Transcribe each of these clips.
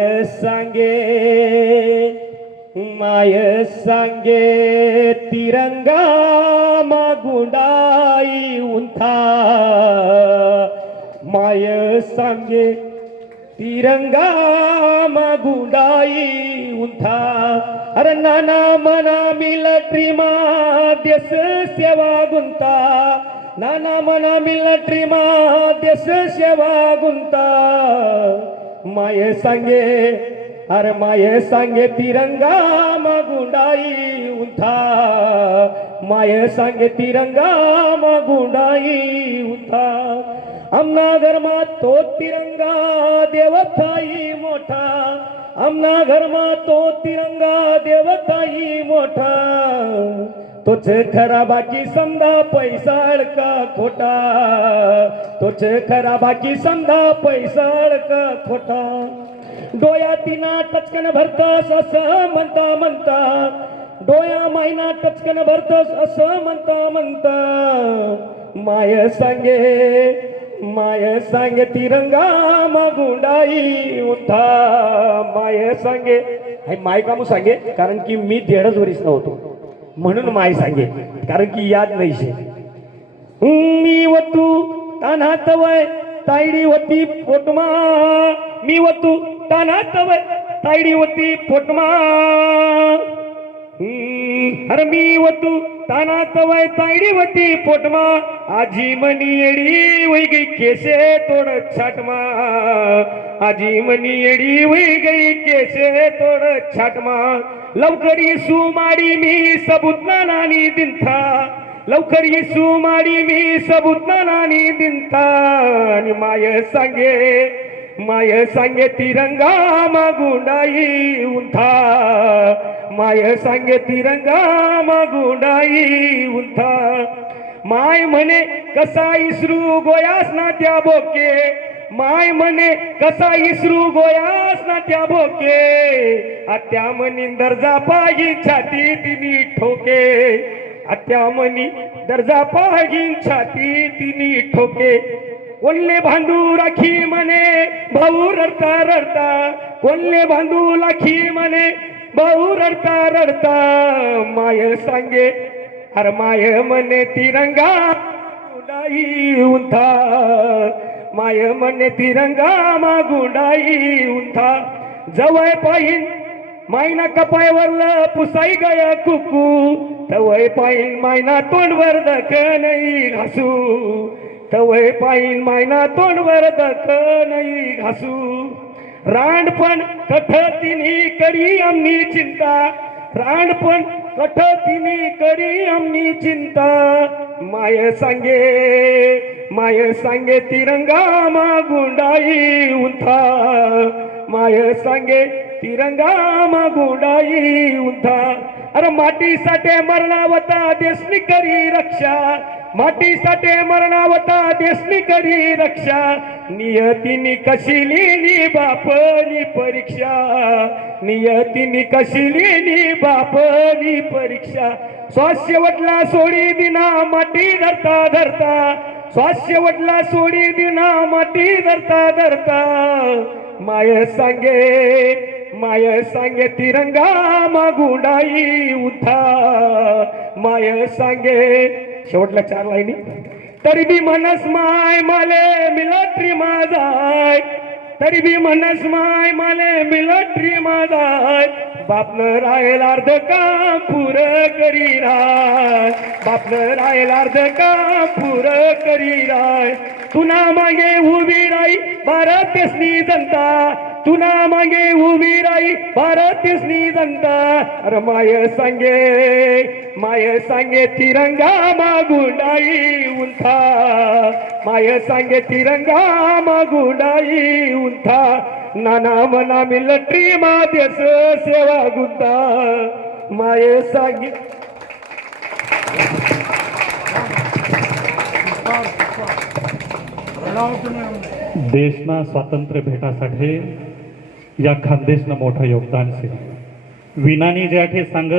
सांगे माय सांगे तिरंगा मागुंडाई उंथा. माय सांगे तिरंगा मागुंडाई उंथा. अरे नाना मना मिलट्री मा देश सेवा गुंता. नाना मना मिलट्री मा देश सेवा गुंता. माये सांगे अरे माये सांगे तिरंगा मागुंडाई उंथा. माये सांगे तिरंगा मागुंडाई उंथा. आमना घरमा तो तिरंगा देवताई मोठा. आमना घरमा तो तिरंगा देवताई मोठा. तोच खरा बाकी समजा पैसा अडका खोटा. तोच खरा बाकी समजा पैसा अडका खोटा. डोळ्यातीना टचकन भरतस असं म्हणता म्हणता. डोळ्या मायना टचकन भरतस असं म्हणता म्हणता. माय सांगे माय सांगे तिरंगा मागुंडाई उठा. माय सांगे हे माय कामू सांगे? कारण की मी देडच वरीस नव्हतो म्हणून माय सांगे कारण की याद नाही मी व तू तान्हात वय तायडी होती पोटमा. मी व तू तवय वय तायडी होती पोटमा. अरे मी व तू तानात वय तायडी होती पोटमा. आजी मनी येडी वही गई केसे तोड छाटमा. आजी मनी येडी वही गई केसे तोड छाटमा. लवकरी सुमाडी मी सबूत नानी दिंथा लवकर येसू माडी मी सबूत नानी दिंता आणि माय सांगे माय सांगे तिरंगा मागुंडाई उंथा. माय सांगे तिरंगा मागुंडाई उंथा. माय म्हणे कसा इसरू गोयास ना त्या बोके. माय म्हणे कसा इसरू गोयास ना त्या भोके? आत्या म्हणी दर्जा पाहिजे छाती तिनी ठोके. आत्या म्हणी दर्जा पाहिजे छाती तिनी ठोके. कोल्हे भांडू राखी म्हणे भाऊ रडता रडता. कोल्हे भांडू राखी म्हणे भाऊ रडता रडता. माय सांगे अरे माय म्हणे तिरंगा गुंडाई उंथा. माय म्हणे तिरंगा मागुंडाई उंथा. जवळ पाहिन मायना कपायवरलं पुसाई गया कुकू. तवय पाहिन मायना तोंडवर दखनई घासू. तवय पाहिन मायना तोंडवर दखनई घासू. रानपण कठ तिन्ही करी आम्ही चिंता. रानपण कठ तिन्ही करी आम्ही चिंता. माय सांगे माय सांगे तिरंगा मागुंडाई उंथा. माय सांगे तिरंगा मागुंडाई उंथा. अरे मातीसाठी मरणावता देशनी करी रक्षा. मातीसाठी मरणावता देशनी करी रक्षा. नियतीनी कशी लिहिली बापनी परीक्षा. नियतीनी कशी लिहिली बापनी परीक्षा. स्वास्य वटला सोडी दिना माती धरता धरता. स्वास्य शेवटला सोडी दिना माती धरता धरता. माय सांगे माय सांगे तिरंगा मागुडाई उठा. माय सांगे शेवटल्या चार लाईनी. तरी बी मनस माय माले मिलट्री माझाय तरी बी म्हणस माय माले मिलट्री माझाय बापनं राहील अर्ध काम पुर करी राय बापनं राहील अर्ध काम पुर करी राय तुना मागे उभी राई भारत देशनी जनता. तुला मागे उभी राई भारत देशनी जनता अरे माय सांगे माय सांगे तिरंगा मागुंडाई उंथा माय सांगे तिरंगा मागुंडाई उंथा नाना मना मिलट्री मा देश सेवा गुंता. माय सांगे. देशना स्वातंत्र्य भेटासाठी या खानदेशनं मोठं योगदान शे विनानी ज्या ठे सांग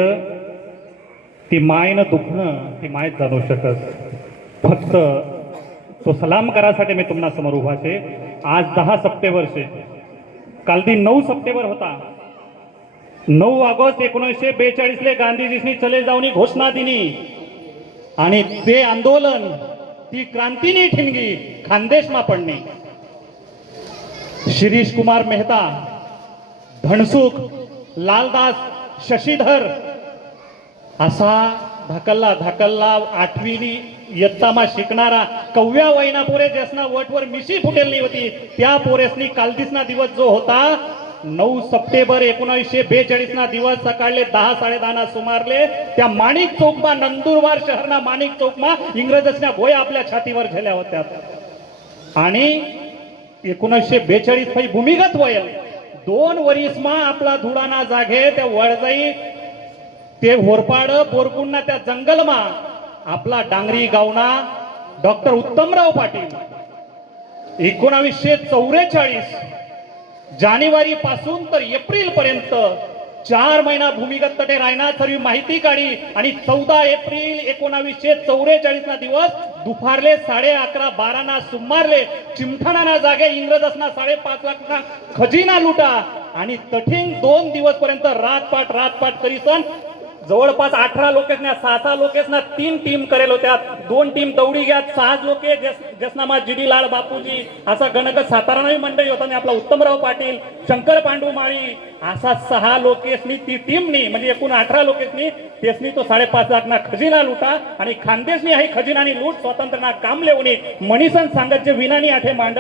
ती मायनं दुखणं ती मायच जाणू शकत. फक्त तो सलाम करासाठी मी तुम्हाला समोर उभा छे आज दहा सप्टेंबर शे काल ती नऊ सप्टेंबर होता. नऊ ऑगस्ट एकोणीसशे बेचाळीसले गांधीजींनी चले जाऊनी घोषणा दिली आणि ते आंदोलन ती क्रांतीनी ठिणगी खानदेशमा पडणे शिरीष कुमार मेहता धनसुख लालदास शशीधर असा धाकल्ला धाकल्ला आठवीनी इयत्तामा शिकणारा कव्या वैना पोरे ज्यासना वटवर मिशी फुटेलली होती त्या पोरेसनी कालदिसना दिवस जो होता नऊ सप्टेंबर एकोणीसशे बेचाळीस ना दिवस सकाळले दहा साडे सुमारले त्या माणिक चौकमा नंदुरबार शहरना माणिक चौकमा इंग्रजसच्या गोया आपल्या छातीवर झेल्या होत्या. आणि एकोणीसशे बेचाळीस भूमिगत वय दोन वरीसमा आपला धुडाना जागे त्या वळजाई ते होरपाड बोरकुंडा त्या जंगलमा आपला डांगरी गावना डॉक्टर उत्तमराव पाटील. एकोणावीसशे चौवेचाळीस जानेवारी पासून तर एप्रिल पर्यंत चार महिना भूमिगत तटे राहणार सर्व माहिती काढी. आणि चौदा एप्रिल एकोणावीसशे चौवेचाळीस ना दिवस दुपारले साडे अकरा बारा ना सुमारले चिमठाणा जागे इंग्रजसना साडेपाच लाख ना खजिना लुटा. आणि तठीन दोन दिवस पर्यंत रातपाट रातपाट करीसन जवळपास अठरा लोकेसना सहा सहा लोकेसना तीन टीम करेल होत्या. दोन टीम दौडी घ्या सहा लोके जसनामा जी डी लाल बापूजी असा गणक साताराही मंडळी होता आणि आपला उत्तमराव पाटील शंकर पांडू माळी असा सहा लोकेसनी ती टीमनी म्हणजे एकूण अठरा लोकेसनी तेसनी तो साडेपाच लाख ना खजिना लुटा आणि खानदेशनी ही खजिनानी लूट स्वातंत्र्यना काम लेवणी मणिसन सांगत जे विनानी आठे मांड